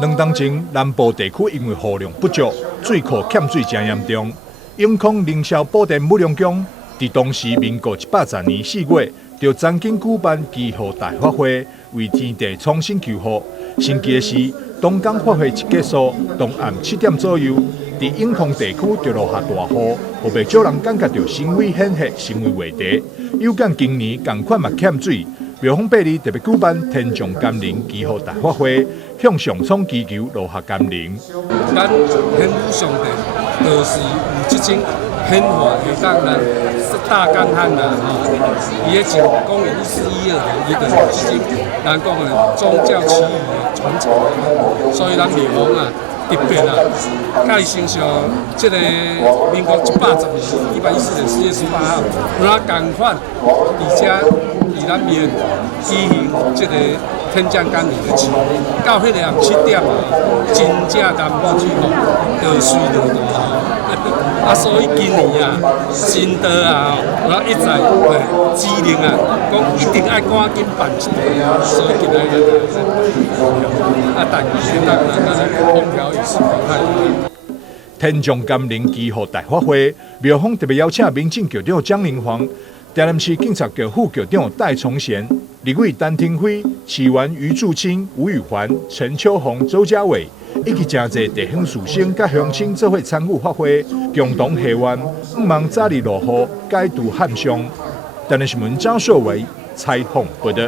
2冬前，南部地区因为雨量不足，水库欠水真严重，永康凌霄补电武良宫在当时民国110年4月，就曾经举办祈福大法会，为天地重新求福。神奇的是，当天法会一结束，当暗7点左右，在永康地区就落下大雨，互不少人感觉到神威显赫，成为话题。有感今年同款嘛欠水。庙方8日特别举办天降甘霖祈福大法会，向上苍祈求落下甘霖。咱天父上帝就是有这种显化，会当咱大干旱啦，伊个是公元1412年，伊就有这种咱讲的宗教起义的传承，所以咱庙方啊特别啊，介绍上这个民国110年114年4月18号，有哪同款，而且伫咱庙举行这个天降甘霖的祈福，到迄个暗7点啊，真正淡薄水吼，就水落大啊，所以今年啊，新道啊，我一再指令啊，讲一定要赶紧办一场，所以今日但是咱风调雨顺太。天降甘霖祈福大法会，庙方特别邀请民政局长江宁煌、台南市警察局副局长戴崇贤、立委陈廷辉、市员余柱清、吴宇环、陈秋红、周家伟，以及真侪地方士绅甲乡亲做伙参与法会，共同祈愿毋望早日落雨，解除旱象。台南新闻张硕伟采访报道。